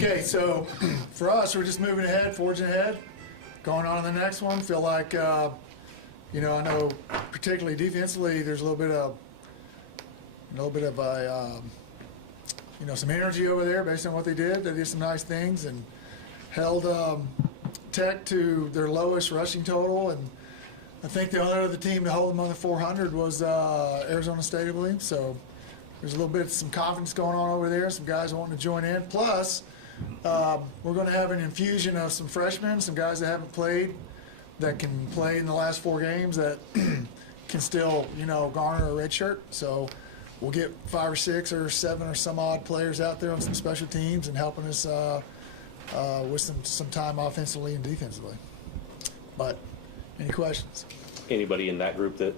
Okay, so for us, we're just moving ahead, forging ahead, going on to the next one. Feel like, I know particularly defensively, there's a little bit of some energy over there based on what they did. They did some nice things and held Tech to their lowest rushing total, and I think the only other team to hold them under 400 was Arizona State, I believe. So there's a little bit of some confidence going on over there. Some guys wanting to join in. Plus, we're going to have an infusion of some freshmen, some guys that haven't played, that can play in the last 4 games, that can still, garner a red shirt. So we'll get 5 or 6 or 7 or some odd players out there on some special teams and helping us with some time offensively and defensively. But any questions? Anybody in that group that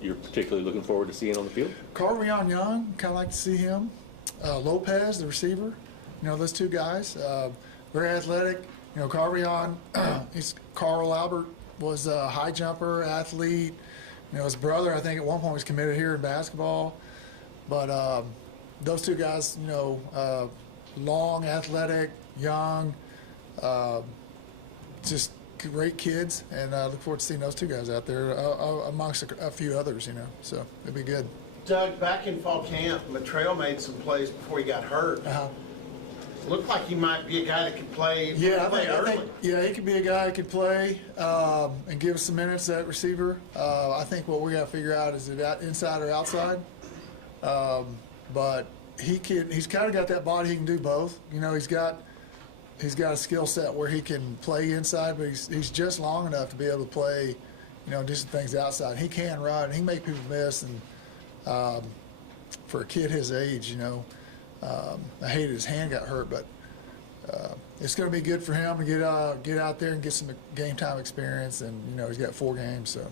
you're particularly looking forward to seeing on the field? Carvion Young, kind of like to see him. Lopez, the receiver. Those 2 guys, very athletic. Carvion, Carl Albert was a high jumper, athlete. His brother, I think at one point was committed here in basketball. But those 2 guys, long, athletic, young, just great kids, and I look forward to seeing those 2 guys out there amongst a few others, so it'll be good. Doug, back in fall camp, Latrell made some plays before he got hurt. Looked like he might be a guy that could play. Yeah, I think he could be a guy that could play and give us some minutes at receiver. I think what we got to figure out is it inside or outside. But he's kind of got that body. He can do both. He's got a skill set where he can play inside, but he's just long enough to be able to play, do some things outside. He can run. He can make people miss, and for a kid his age, I hated his hand got hurt, but it's going to be good for him to get out there and get some game time experience, and he's got 4 games. So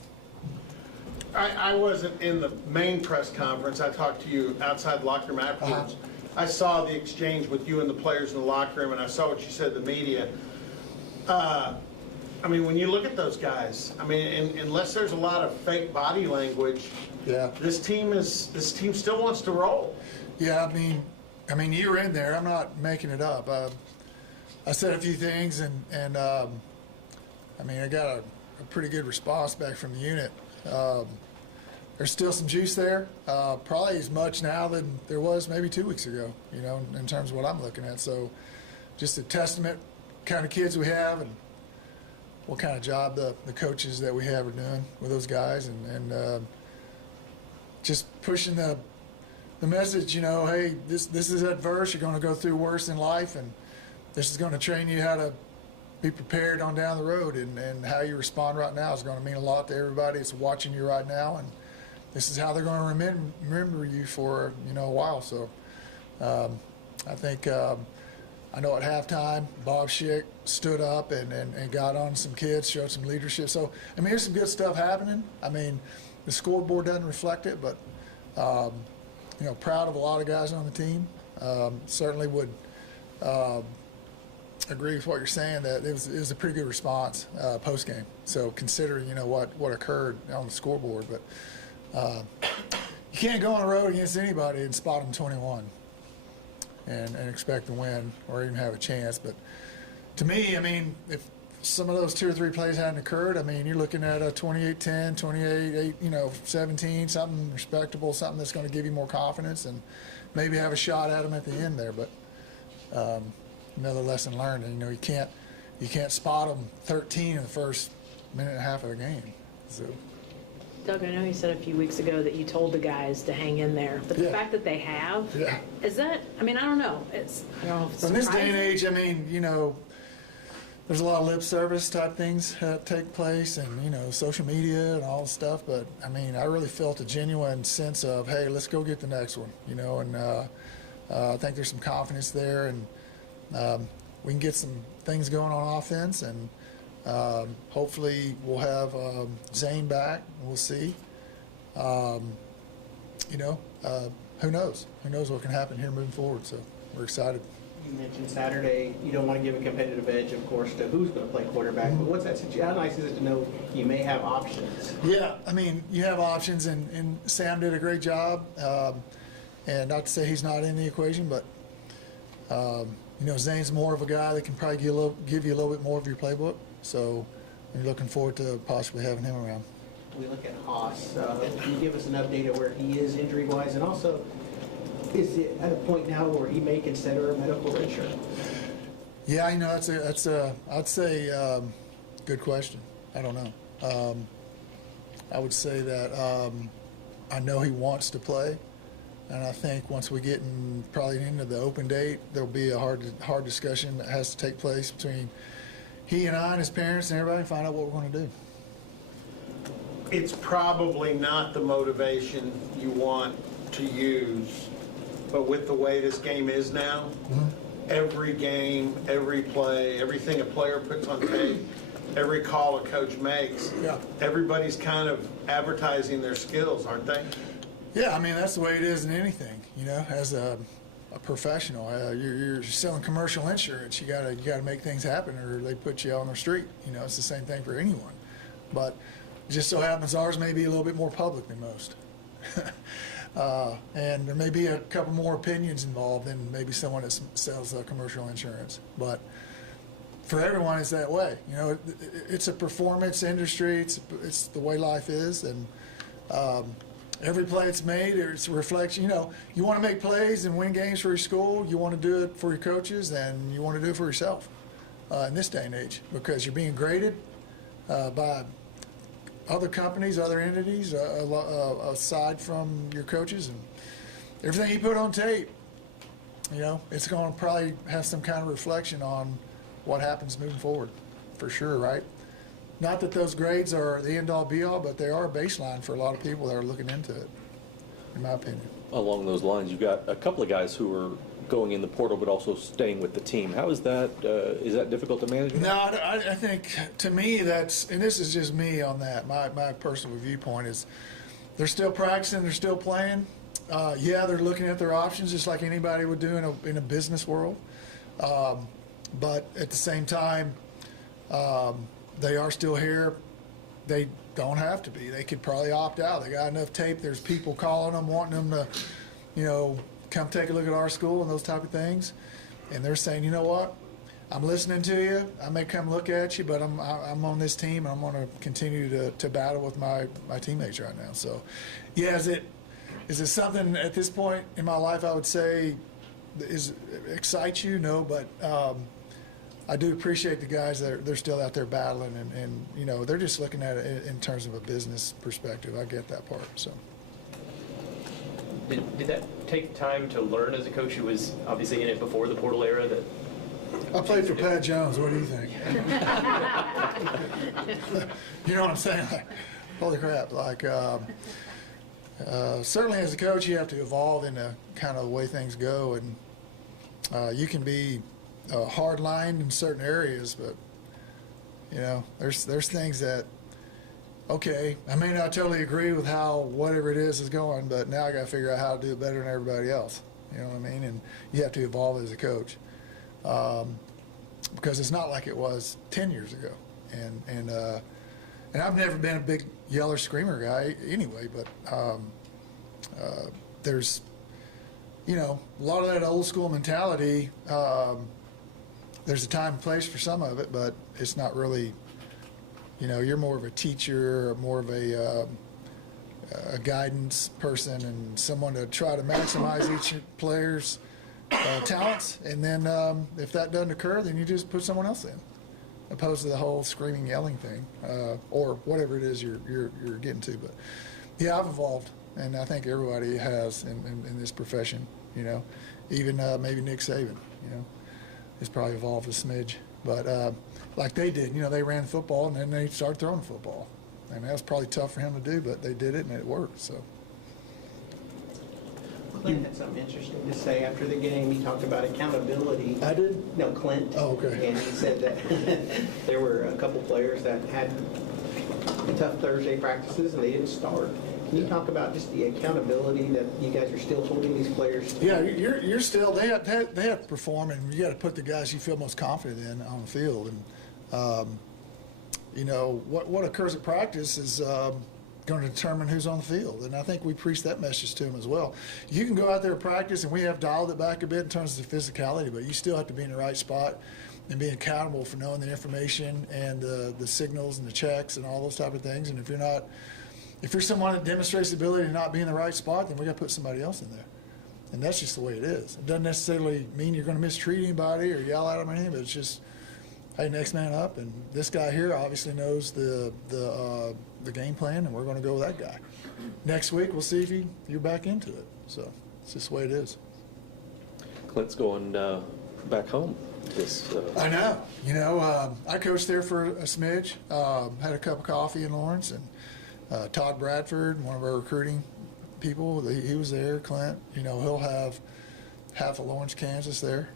I wasn't in the main press conference. I talked to you outside the locker room afterwards. I saw the exchange with you and the players in the locker room, and I saw what you said to the media. When you look at those guys, unless there's a lot of fake body language, this team still wants to roll. Yeah, you're in there. I'm not making it up. I said a few things, and I got a pretty good response back from the unit. There's still some juice there, probably as much now than there was maybe 2 weeks ago, in terms of what I'm looking at. So just a testament kind of kids we have and what kind of job the coaches that we have are doing with those guys, and just pushing the message, hey, this is adverse. You're going to go through worse in life, and this is going to train you how to be prepared on down the road, and how you respond right now is going to mean a lot to everybody that's watching you right now, and this is how they're going to remember you for a while. So I think I know at halftime Bob Schick stood up and got on some kids, showed some leadership. So there's some good stuff happening. The scoreboard doesn't reflect it, but proud of a lot of guys on the team. Certainly would agree with what you're saying, that it was a pretty good response post game. So considering what occurred on the scoreboard, but you can't go on the road against anybody and spot them 21 and expect to win or even have a chance. But to me, if some of those 2 or 3 plays hadn't occurred, you're looking at a 28-10, 28-8, 17, something respectable, something that's going to give you more confidence and maybe have a shot at them at the end there. But another lesson learned, you can't spot them 13 in the first minute and a half of the game. So. Doug, I know you said a few weeks ago that you told the guys to hang in there, but the fact that they have, is that, I don't know. I don't know if it's in this day and surprising. age, there's a lot of lip service type things take place, and social media and all this stuff. But I really felt a genuine sense of, hey, let's go get the next one, and I think there's some confidence there, and we can get some things going on offense, and hopefully we'll have Zane back. We'll see. Who knows? Who knows what can happen here moving forward? So we're excited. You mentioned Saturday, you don't want to give a competitive edge, of course, to who's going to play quarterback, but what's that situation? How nice is it to know you may have options? Yeah, you have options, and Sam did a great job. And not to say he's not in the equation, but Zane's more of a guy that can probably give you a little bit more of your playbook. So I'm looking forward to possibly having him around. We look at Haas. Can you give us an update of where he is injury-wise, and also is it at a point now where he may consider a medical redshirt? Yeah, that's I'd say good question. I don't know. I would say that I know he wants to play, and I think once we get probably into the open date, there'll be a hard discussion that has to take place between he and I and his parents and everybody, and find out what we're going to do. It's probably not the motivation you want to use, but with the way this game is now, every game, every play, everything a player puts on tape, every call a coach makes, everybody's kind of advertising their skills, aren't they? Yeah, I mean, that's the way it is in anything, as a professional. You're selling commercial insurance. You gotta make things happen, or they put you on the street. It's the same thing for anyone. But it just so happens ours may be a little bit more public than most. And there may be a couple more opinions involved than maybe someone that sells commercial insurance. But for everyone, it's that way. It's a performance industry. It's the way life is, and every play it's made, it's a reflection. You want to make plays and win games for your school. You want to do it for your coaches, and you want to do it for yourself in this day and age, because you're being graded by other companies, other entities, aside from your coaches, and everything you put on tape, it's going to probably have some kind of reflection on what happens moving forward, for sure, right? Not that those grades are the end-all, be-all, but they are a baseline for a lot of people that are looking into it, in my opinion. Along those lines, you've got a couple of guys who are going in the portal but also staying with the team. How is that? Is that difficult to manage? No, I think, to me, that's, and this is just me on that, my personal viewpoint is they're still practicing, they're still playing. Yeah, they're looking at their options just like anybody would do in a business world. But at the same time, they are still here. They don't have to be. They could probably opt out. They got enough tape. There's people calling them, wanting them to, come take a look at our school and those type of things. And they're saying, you know what? I'm listening to you. I may come look at you, but I'm on this team, and I'm going to continue to battle with my teammates right now. So, yeah, is it something at this point in my life I would say excites you? No, but I do appreciate the guys that they're still out there battling, and they're just looking at it in terms of a business perspective. I get that part. So. Did that take time to learn as a coach who was obviously in it before the portal era? That I played for Pat Jones. What do you think? You know what I'm saying? Like, holy crap! Like, certainly as a coach, you have to evolve into kind of the way things go, and you can be hard-lined in certain areas, but there's things that. Okay, I may not totally agree with how whatever it is going, but now I got to figure out how to do it better than everybody else. You know what I mean? And you have to evolve as a coach, because it's not like it was 10 years ago. And I've never been a big yeller screamer guy anyway, but there's a lot of that old school mentality. There's a time and place for some of it, but it's not really. You're more of a teacher, or more of a guidance person, and someone to try to maximize each player's talents. And then if that doesn't occur, then you just put someone else in, opposed to the whole screaming, yelling thing, or whatever it is you're getting to. But yeah, I've evolved, and I think everybody has in this profession. Even maybe Nick Saban, has probably evolved a smidge, but. Like they did, they ran football and then they started throwing football. And that was probably tough for him to do, but they did it and it worked. So. Clint had something interesting to say after the game. He talked about accountability. I did? No, Clint. Oh, okay. And he said that there were a couple players that had tough Thursday practices and they didn't start. Can you talk about just the accountability that you guys are still holding these players to? Yeah, you're still, they have to perform, and you got to put the guys you feel most confident in on the field. And, what occurs at practice is going to determine who's on the field. And I think we preach that message to them as well. You can go out there and practice, and we have dialed it back a bit in terms of physicality, but you still have to be in the right spot and be accountable for knowing the information and the signals and the checks and all those type of things. And if you're someone that demonstrates the ability to not be in the right spot, then we got to put somebody else in there. And that's just the way it is. It doesn't necessarily mean you're going to mistreat anybody or yell at them or anything, but it's just, hey, next man up. And this guy here obviously knows the game plan, and we're going to go with that guy. Next week, we'll see if you're back into it. So it's just the way it is. Clint's going back home. I know. I coached there for a smidge, had a cup of coffee in Lawrence, and Todd Bradford, one of our recruiting people, he was there. Clint, he'll have half of Lawrence, Kansas there.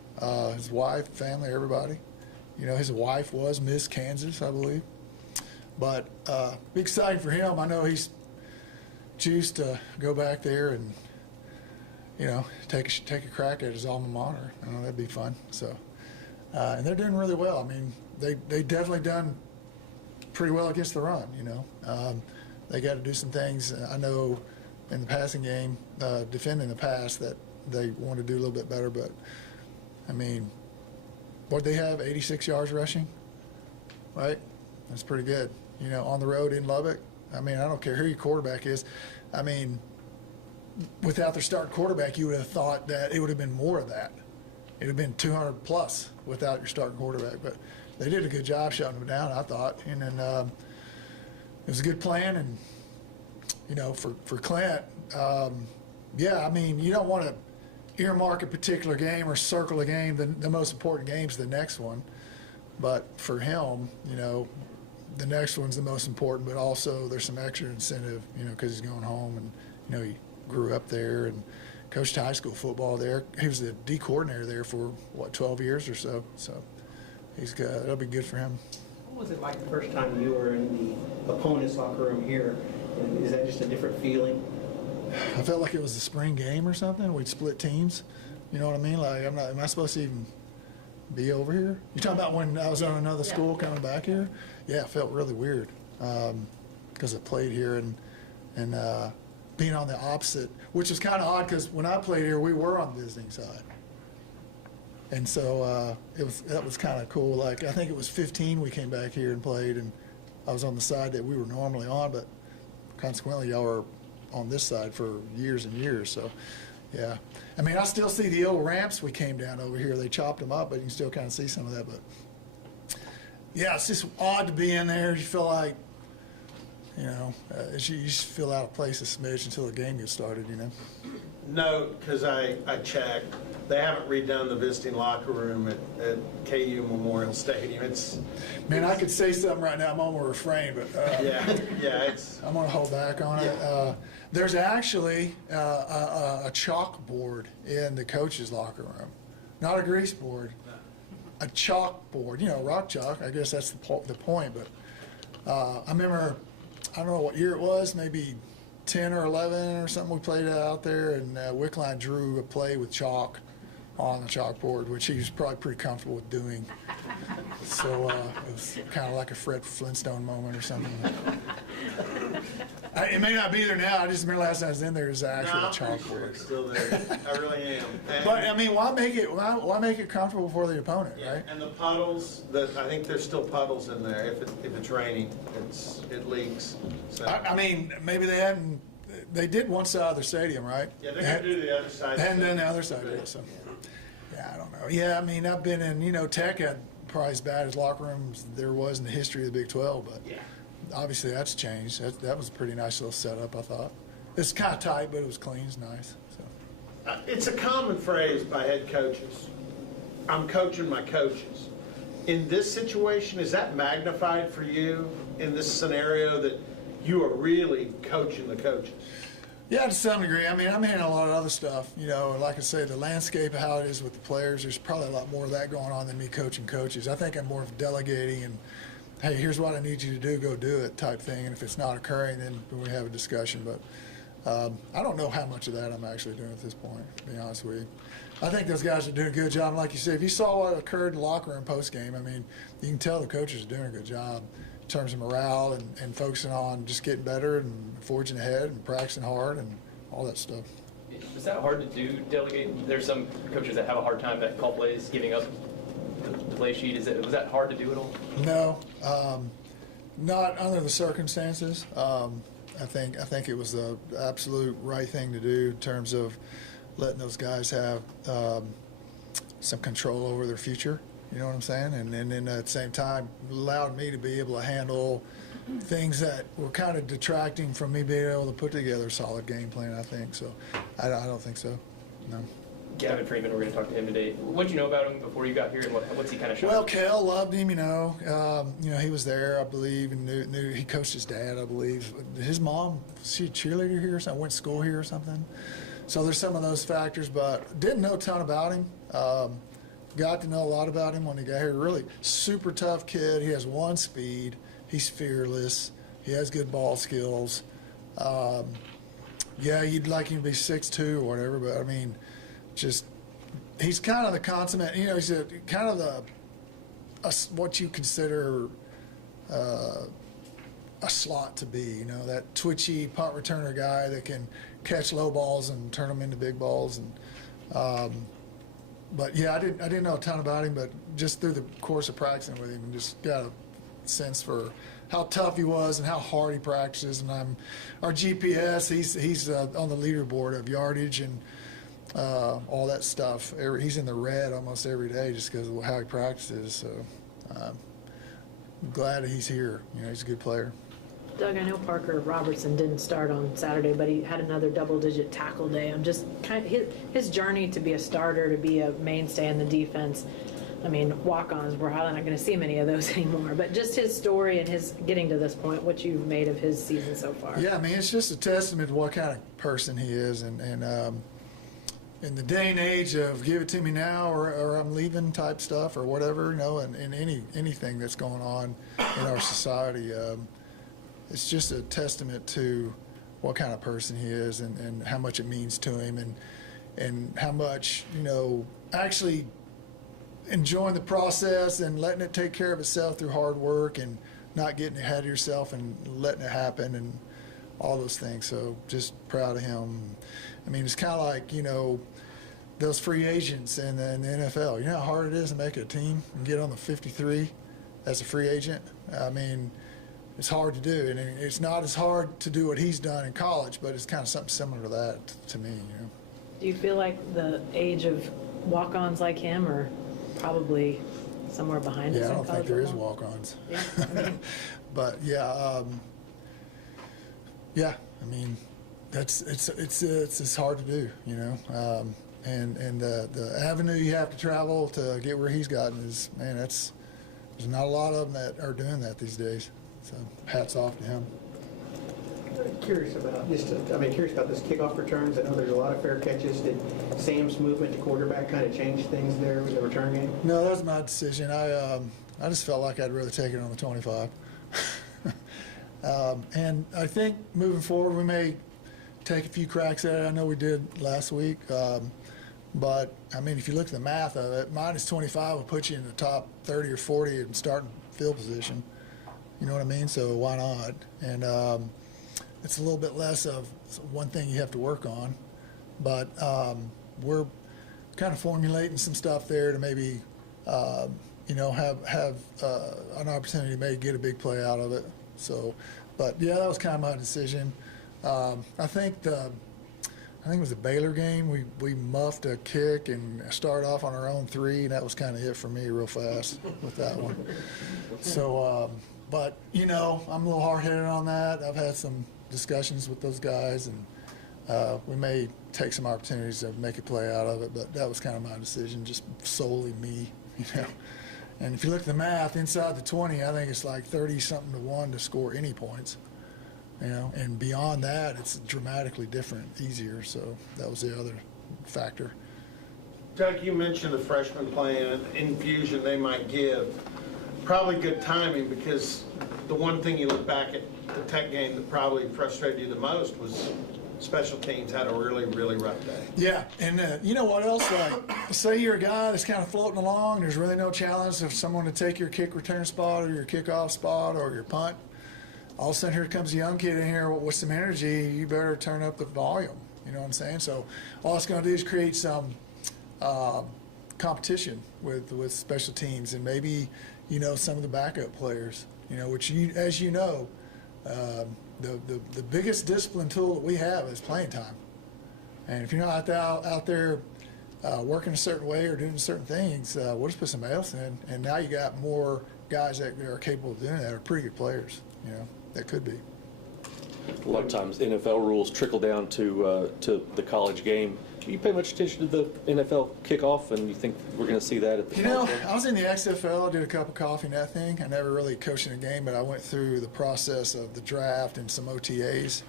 His wife, family, everybody. His wife was Miss Kansas, I believe. But be exciting for him. I know he's choosed to go back there and, take a crack at his alma mater. I know that'd be fun. So, and they're doing really well. I mean, they definitely done pretty well against the run. They got to do some things. I know in the passing game, defending the pass, that they want to do a little bit better. But I mean, what they have, 86 yards rushing, right? That's pretty good. On the road in Lubbock. I mean, I don't care who your quarterback is. I mean, without their starting quarterback, you would have thought that it would have been more of that. It would have been 200 plus without your starting quarterback. But they did a good job shutting them down, I thought. And then it was a good plan. And, for Clint, I mean, you don't want to earmark a particular game or circle a game. The most important game's the next one. But for him, the next one's the most important, but also there's some extra incentive, because he's going home and, he grew up there and coached high school football there. He was the D coordinator there for, 12 years or so. So that'll be good for him. What was it like the first time you were in the opponent's locker room here? Is that just a different feeling? I felt like it was a spring game or something. We'd split teams. You know what I mean? Like, am I supposed to even be over here? You talking about when I was on another school coming back here? Yeah, it felt really weird because I played here and being on the opposite, which was kind of odd because when I played here, we were on the visiting side. And so that was kind of cool. Like, I think it was 15 we came back here and played, and I was on the side that we were normally on, but consequently y'all were on this side for years and years. So, yeah. I mean, I still see the old ramps we came down over here. They chopped them up, but you can still kind of see some of that. But, yeah, it's just odd to be in there. You feel like, you just feel out of place a smidge until the game gets started, No, because I checked. They haven't redone the visiting locker room at KU Memorial Stadium. Man, I could say something right now. I'm on a refrain, but I'm going to hold back on it. There's actually a chalkboard in the coach's locker room, not a grease board, a chalkboard. Rock chalk. I guess that's the point. But I remember, I don't know what year it was, maybe 10 or 11 or something. We played out there, and Wickline drew a play with chalk on the chalkboard, which he was probably pretty comfortable with doing. So it was kind of like a Fred Flintstone moment or something. It may not be there now. I just remember last time I was in there, it was an actual chalkboard. It's still there. I really am. But I mean, why make it comfortable for the opponent, right? And the puddles, I think there's still puddles in there. If it's raining, it leaks. So. I mean, maybe they hadn't. They did one side of their stadium, right? Yeah, they're going to do the other side. They hadn't done the other side yet, so. Yeah, I don't know. Yeah, I mean, I've been in, Tech had probably as bad as locker rooms there was in the history of the Big 12, but obviously that's changed. That was a pretty nice little setup, I thought. It's kind of tight, but it was clean. It's nice. So. It's a common phrase by head coaches. I'm coaching my coaches. In this situation, is that magnified for you in this scenario that you are really coaching the coaches? Yeah, to some degree. I mean, I'm hearing a lot of other stuff. Like I say, the landscape of how it is with the players, there's probably a lot more of that going on than me coaching coaches. I think I'm more of delegating and, hey, here's what I need you to do, go do it type thing. And if it's not occurring, then we have a discussion. But I don't know how much of that I'm actually doing at this point, to be honest with you. I think those guys are doing a good job. Like you said, if you saw what occurred in the locker room post-game, I mean, you can tell the coaches are doing a good job. in terms of morale and focusing on just getting better and forging ahead and practicing hard and all that stuff. Was that hard to do, delegate? There's some coaches that have a hard time that call plays, giving up the play sheet. Was that hard to do at all? No, not under the circumstances. I think it was the absolute right thing to do in terms of letting those guys have some control over their future. You know what I'm saying? And then at the same time, allowed me to be able to handle things that were kind of detracting from me being able to put together a solid game plan, I think. So I don't think so, no. Gavin Freeman, we're going to talk to him today. What did you know about him before you got here, and what's he kind of showing? Well, Kel loved him, you know. He was there, I believe, and knew he coached his dad, I believe. His mom, was she a cheerleader here or something? Went to school here or something? So there's some of those factors, but didn't know a ton about him. Got to know a lot about him when he got here. Really super tough kid. He has one speed. He's fearless. He has good ball skills. Yeah, you'd like him to be 6'2" or whatever, but I mean, just he's kind of the consummate. You know, he's kind of what you consider a slot to be. You know, that twitchy punt returner guy that can catch low balls and turn them into big balls. And but yeah, I didn't know a ton about him, but just through the course of practicing with him, and just got a sense for how tough he was and how hard he practices. And our GPS, he's on the leaderboard of yardage and all that stuff. He's in the red almost every day just because of how he practices. So I'm glad that he's here. You know, he's a good player. Doug, I know Parker Robertson didn't start on Saturday, but he had another double-digit tackle day. I'm just kind of his journey to be a starter, to be a mainstay in the defense. I mean, walk-ons, we're probably not going to see many of those anymore. But just his story and his getting to this point, what you've made of his season so far. Yeah, I mean, it's just a testament to what kind of person he is, and in the day and age of give it to me now or I'm leaving type stuff or whatever, you know, and anything that's going on in our society. It's just a testament to what kind of person he is and how much it means to him and how much, you know, actually enjoying the process and letting it take care of itself through hard work and not getting ahead of yourself and letting it happen and all those things. So just proud of him. I mean, it's kind of like, you know, those free agents in the NFL. You know how hard it is to make a team and get on the 53 as a free agent? I mean, it's hard to do, and it's not as hard to do what he's done in college, but it's kind of something similar to that to me. You know? Do you feel like the age of walk-ons like him are probably somewhere behind us? Yeah, I in don't think college there is football? walk-ons. Yeah, I mean, But yeah, I mean, it's hard to do, you know. And the avenue you have to travel to get where he's gotten is, man, there's not a lot of them that are doing that these days. So hats off to him. Curious about this kickoff returns. I know there's a lot of fair catches. Did Sam's movement to quarterback kind of change things there with the return game? No, that was my decision. I just felt like I'd rather take it on the 25. And I think moving forward, we may take a few cracks at it. I know we did last week. But, I mean, if you look at the math of it, minus 25 will put you in the top 30 or 40 in starting field position. You know what I mean? So why not? And it's a little bit less of one thing you have to work on. But we're kind of formulating some stuff there to maybe, you know, have an opportunity to maybe get a big play out of it. So, but, yeah, that was kind of my decision. I think it was the Baylor game. We muffed a kick and started off on our own 3, and that was kind of it for me real fast with that one. So, but, you know, I'm a little hard-headed on that. I've had some discussions with those guys, and we may take some opportunities to make a play out of it, but that was kind of my decision, just solely me, you know. And if you look at the math, inside the 20, I think it's like 30-something to 1 to score any points. You know, and beyond that, it's dramatically different, easier. So that was the other factor. Doug, you mentioned the freshman playing an infusion they might give. Probably good timing, because the one thing you look back at the Tech game that probably frustrated you the most was special teams had a really, really rough day. Yeah, and you know what else? Like, say you're a guy that's kind of floating along. There's really no challenge of someone to take your kick return spot or your kickoff spot or your punt. All of a sudden, here comes a young kid in here with some energy. You better turn up the volume. You know what I'm saying? So all it's going to do is create some competition with special teams and maybe, you know, some of the backup players. You know, which you, as you know, the biggest discipline tool that we have is playing time. And if you're not out there working a certain way or doing certain things, we'll just put somebody else in. And now you got more guys that are capable of doing that are pretty good players, you know, that could be. A lot of times NFL rules trickle down to the college game. Do you pay much attention to the NFL kickoff, and you think we're going to see that at the You know, college game? I was in the XFL, did a cup of coffee and that thing. I never really coached in a game, but I went through the process of the draft and some OTAs,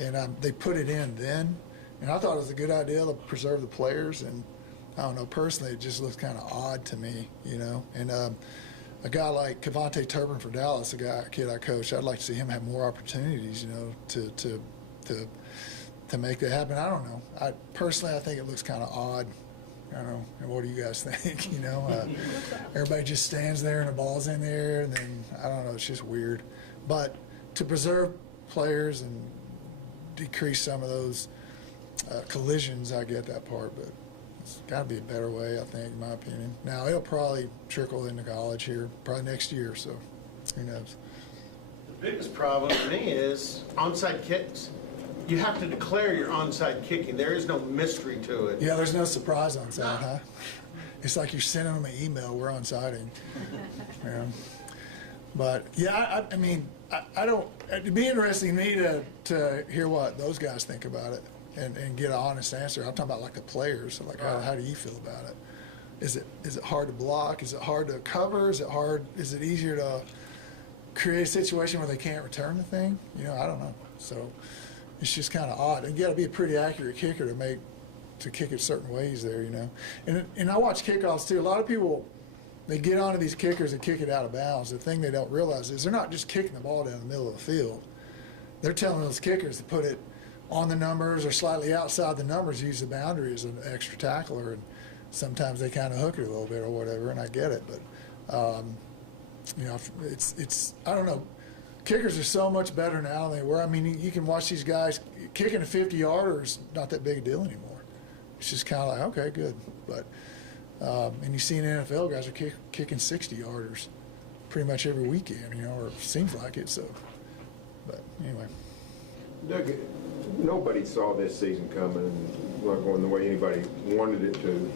and they put it in then. And I thought it was a good idea to preserve the players, and I don't know, personally, it just looks kind of odd to me, you know. And a guy like Kevontae Turpin for Dallas, a kid I coached, I'd like to see him have more opportunities, you know, to make that happen. I don't know. I think it looks kind of odd. I don't know. And what do you guys think? You know, everybody just stands there and the ball's in there, and then I don't know. It's just weird. But to preserve players and decrease some of those collisions, I get that part. But it's got to be a better way, I think, in my opinion. Now it'll probably trickle into college here, probably next year. So who knows? The biggest problem to me is onside kicks. You have to declare your onside kicking. There is no mystery to it. Yeah, there's no surprise on side, huh? It's like you're sending them an email, we're on siding. Yeah. But, yeah, I mean, I don't, it'd be interesting to me to hear what those guys think about it and get an honest answer. I'm talking about, like, the players. Like, how do you feel about it? Is it hard to block? Is it hard to cover? Is it easier to create a situation where they can't return the thing? You know, I don't know. So it's just kind of odd. And you got to be a pretty accurate kicker to kick it certain ways there, you know. And I watch kickoffs too. A lot of people, they get onto these kickers and kick it out of bounds. The thing they don't realize is they're not just kicking the ball down the middle of the field. They're telling those kickers to put it on the numbers or slightly outside the numbers, use the boundary as an extra tackler, and sometimes they kind of hook it a little bit or whatever, and I get it. But, you know, it's I don't know. Kickers are so much better now than they were. I mean, you can watch these guys kicking a 50-yarder is not that big a deal anymore. It's just kind of like, okay, good. But and you see in the NFL, guys are kicking 60-yarders pretty much every weekend, you know, or seems like it. So, but anyway. Doug, nobody saw this season coming, not going the way anybody wanted it to.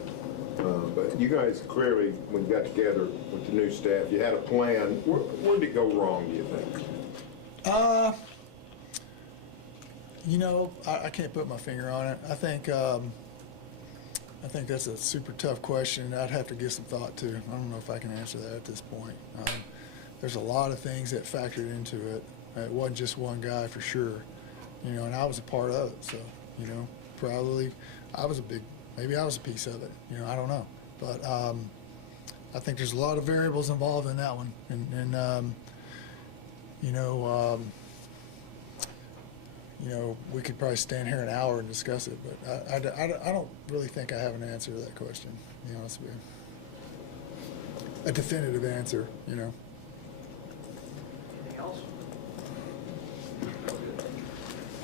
But you guys clearly, when you got together with the new staff, you had a plan. Where did it go wrong, do you think? You know, I can't put my finger on it. I think that's a super tough question. I'd have to give some thought to. I don't know if I can answer that at this point. There's a lot of things that factored into it. It wasn't just one guy for sure, you know, and I was a part of it. So, you know, probably maybe I was a piece of it. You know, I don't know. But I think there's a lot of variables involved in that one. And you know, we could probably stand here an hour and discuss it, but I don't really think I have an answer to that question, to be honest with you. A definitive answer, you know. Anything else?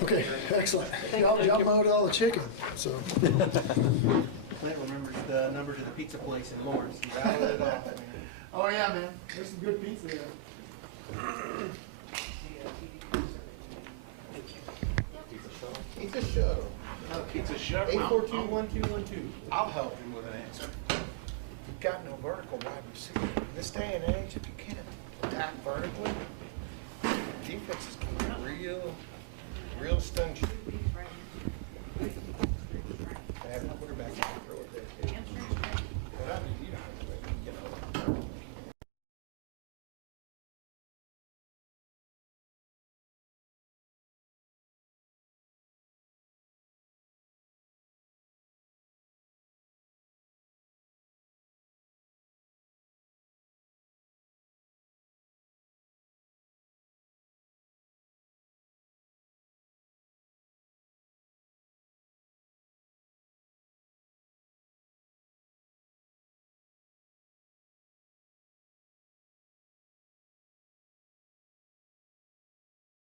Okay, excellent. Y'all mowed all the chicken, so. Clint remembers the numbers of the pizza place in Lawrence. He rattled it off. Oh, yeah, man. There's some good pizza there. Pizza shuttle. No, pizza shuttle. 842-1212. I'll help him with an answer. You've got no vertical wide receiver. In this day and age, if you can't attack vertically, defenses can get real stingy.